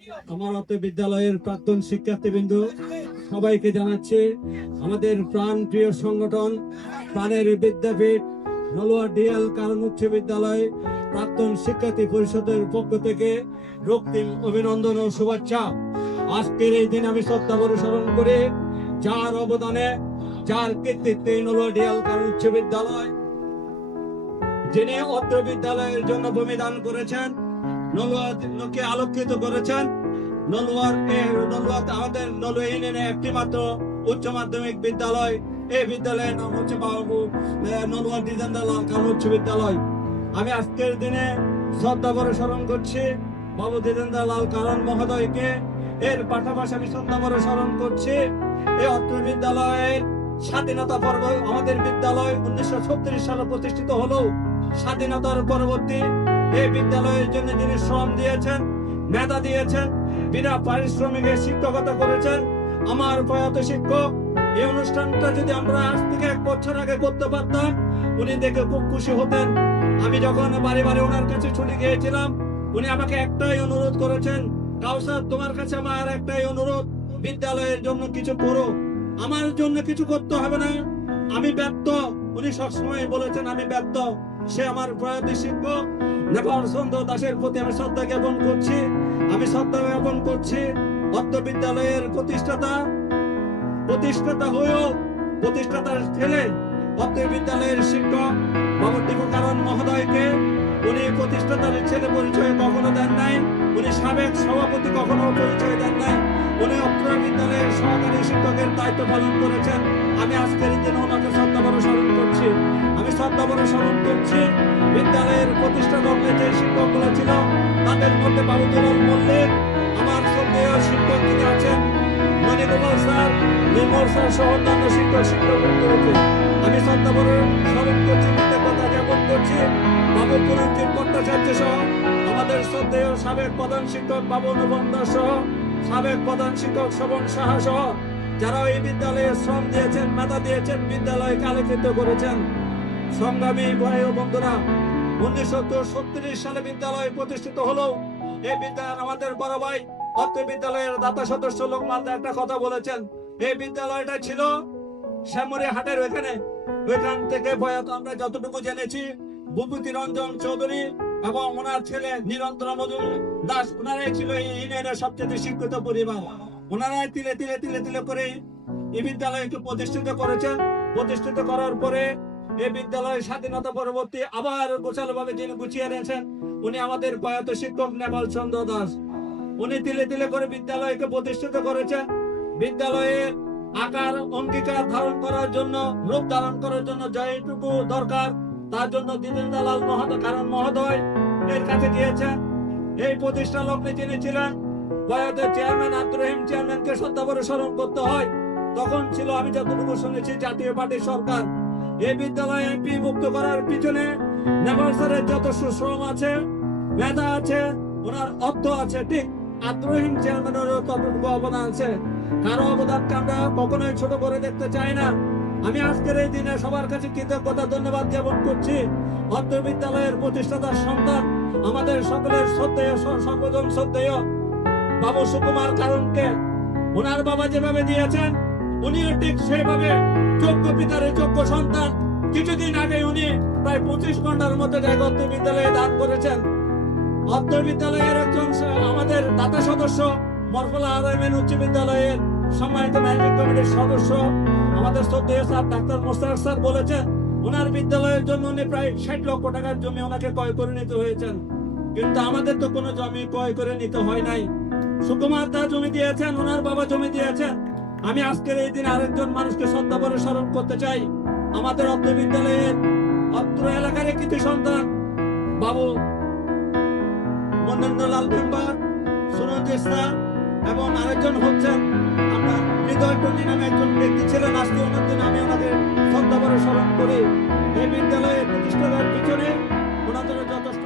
আমার অত বিদ্যালয়ের প্রাক্তন শিক্ষার্থীবৃন্দ সবাইকে জানাচ্ছি আমাদের প্রাণ প্রিয় সংগঠন প্রাণের বিদ্যাপীঠ নলুয়া ডিএল কারণ উচ্চ বিদ্যালয় প্রাক্তন শিক্ষার্থী পরিষদের পক্ষ থেকে রক্তিম অভিনন্দন ও শুভেচ্ছা। আজকের এই দিন আমি শ্রদ্ধা করে স্মরণ করি যার অবদানে যার কৃতিত্বে নলুয়া ডিএল কারণ উচ্চ বিদ্যালয়, যিনি অত্র বিদ্যালয়ের জন্য ভূমিদান করেছেন, নলুয়াকে আলোকিত করেছেন। নলুয়াতে আমাদের নলুয়া ইউনিয়নে একটি মাত্র উচ্চ মাধ্যমিক বিদ্যালয়, এই বিদ্যালয়ের নাম হচ্ছে নলুয়া দ্বিজেন্দ্র লাল খান উচ্চ বিদ্যালয়। আমি আজকের দিনে শ্রদ্ধা করে স্মরণ করছি বাবু দ্বিজেন্দ্র লাল কারণ মহোদয়কে। এর পাশাপাশি আমি শ্রদ্ধা করে স্মরণ করছি এই অত্র বিদ্যালয়ের স্বাধীনতা পর্ব। আমাদের বিদ্যালয় 1936 সালে প্রতিষ্ঠিত হলেও স্বাধীনতার পরবর্তী এই বিদ্যালয়ের জন্য যিনি শ্রম দিয়েছেন, মেধা দিয়েছেন, বিনা পারিশ্রমিকে শিক্ষকতা করেছেন আমার প্রয়াত শিক্ষক। এই অনুষ্ঠানটা যদি আমরা আজ থেকে 1 বছর আগে করতে পারতাম উনি দেখে খুব খুশি হতেন। আমি যখন বাড়ি বাড়ি ওনার কাছে ছুটে গিয়েছিলাম উনি আমাকে একটাই অনুরোধ করেছেন, কাউসার তোমার কাছে আমার একটাই অনুরোধ, বিদ্যালয়ের জন্য কিছু করো, আমার জন্য কিছু করতে হবে না, আমি ব্যর্থ। উনি সবসময় বলেছেন আমি ব্যর্থ। সে আমার প্রয়াত শিক্ষক নেপাল চন্দ্র দাসের প্রতি আমি শ্রদ্ধা জ্ঞাপন করছি। আমি শ্রদ্ধা জ্ঞাপন করছি অত্র বিদ্যালয়ের প্রতিষ্ঠাতা হয়েও প্রতিষ্ঠাতার ছেলে অত্র বিদ্যালয়ের শিক্ষক বাবু টিপু কারণ মহোদয়কে উনি প্রতিষ্ঠাতার ছেলে পরিচয় কখনো দেন নাই, উনি সাবেক সভাপতি কখনো পরিচয় দেন নাই, উনি অত্র বিদ্যালয়ের সহকারী শিক্ষকের দায়িত্ব পালন করেছেন। আমি আজকের দিনে ওনাকে শ্রদ্ধা করে স্মরণ করছি। আমি শ্রদ্ধা করে স্মরণ করছি বিদ্যালয়ের প্রতিষ্ঠা লগ্নে যে শিক্ষকগুলো ছিল তাদের মধ্যে বাবু দুলাল মল্লিক, আমার শ্রদ্ধেয় শিক্ষক যিনি আছেন মণিকুমার স্যার, নির্মল স্যার সহ অন্যান্য শিক্ষকবৃন্দকে আমি শ্রদ্ধা করে স্মরণ করছি, কৃতজ্ঞতা জ্ঞাপন করছি। বাবু পুরঞ্জিত ভট্টাচার্য সহ আমাদের শ্রদ্ধেয় সাবেক প্রধান শিক্ষক বাবু নবম দাস সহ সাবেক প্রধান শিক্ষক শোভন সাহা সহ যারা এই বিদ্যালয়ে শ্রম দিয়েছেন, মেধা দিয়েছেন, বিদ্যালয়কে আলোকিত করেছেন। সংগ্রামী ভাই ও বন্ধুরা, 1936 সালে বিদ্যালয় প্রতিষ্ঠিত হলেও এই বিদ্যালয় আমাদের বড় ভাই অত্র বিদ্যালয়ের দাতা সদস্য লোকমান একটা কথা বলেছেন, এই বিদ্যালয়টা ছিল শ্যামরি হাটের ওইখান থেকে বয়াত আমরা যতটুকু জেনেছি ভূপতি রঞ্জন চৌধুরী এবং ওনার ছেলে নিরন্তর মজুমদার দাস, ওনারাই ছিল এই ইউনিয়নের সবচেয়ে শিক্ষিত পরিবার। ওনারাই তিলে তিলে তিলে তিলে করে এই বিদ্যালয়কে প্রতিষ্ঠিত করেছেন। প্রতিষ্ঠিত করার পরে এই বিদ্যালয় স্বাধীনতা পরবর্তী আবার গোছালো ভাবে যিনি গুছিয়ে এনেছেন উনি আমাদের প্রয়াত শিক্ষক নেপাল চন্দ্র দাস। উনি তিলে তিলে করে বিদ্যালয়কে প্রতিষ্ঠিত করেছেন। বিদ্যালয়ের আকার অঙ্গীকার ধারণ করার জন্য, রূপ ধারণ করার জন্য যেটুকু দরকার তার জন্য দ্বিজেন্দ্র লাল কারণ মহোদয় এর কাছে গিয়েছেন। এই প্রতিষ্ঠা লগ্নে যিনি ছিলেন প্রয়াত চেয়ারম্যান আব্দুর রহিম চেয়ারম্যানকে শ্রদ্ধা করে স্মরণ করতে হয়। তখন ছিল আমি যতটুকু শুনেছি জাতীয় পার্টির সরকার। এই বিদ্যালয় এমপি মুক্ত করার পিছনে নেপাল স্যারের যত শ্রম আছে, মেধা আছে, ওনার অর্থ আছে, ঠিক আব্দুর রহিম চেয়ারম্যানেরও ততটুকু অবদান আছে। কারো অবদানকে আমরা কখনোই ছোট করে দেখতে চাই না। আমি আজকের এই দিনে সবার কাছে কৃতজ্ঞতা ধন্যবাদ জ্ঞাপন করছি অত্র বিদ্যালয়ের প্রতিষ্ঠাতার সন্তান আমাদের সকলের শ্রদ্ধেয় সর্বজন শ্রদ্ধেয় বাবু সুকুমার কারণকে ওনার বাবা যেভাবে দিয়েছেন উনিও ঠিক সেভাবে যোগ্য পিতার যোগ্য সন্তান। কিছুদিন আগে উনি প্রায় 25 ঘন্টার মতো জায়গা অত্র বিদ্যালয়ে দান করেছেন। অত্র বিদ্যালয়ের একজন আমাদের দাতা সদস্য মরফুল্লাহ আলমেন উচ্চ বিদ্যালয়ের সম্মানিত ম্যানেজিং কমিটির সদস্য আমাদের শ্রদ্ধেয় স্যার ডাক্তার মোস্তাক স্যার বলেছেন ওনার বিদ্যালয়ের জন্য উনি প্রায় 60 লক্ষ টাকার জমি ওনাকে ক্রয় করে নিতে হয়েছেন, কিন্তু আমাদের তো কোনো জমি ক্রয় করে নিতে হয় নাই। সুকুমার দা জমি দিয়েছেন, ওনার বাবা জমি দিয়েছেন। আমি আজকের এই দিনে আরেকজন মানুষকে শ্রদ্ধা করে স্মরণ করতে চাই, আমাদের অত্র বিদ্যালয়ের অত্র এলাকার কৃতি সন্তান বাবু মনেন্দ্রলাল মেম্বার, সুরঞ্জিত স্যার এবং আরেকজন হচ্ছেন আমরা হৃদয় টন্ডি নামে একজন ব্যক্তি ছিলেন। আজকে ওনার দিন আমি ওনাদের শ্রদ্ধা করে স্মরণ করি। এই বিদ্যালয়ের প্রতিষ্ঠার পিছনে ওনাদের যথেষ্ট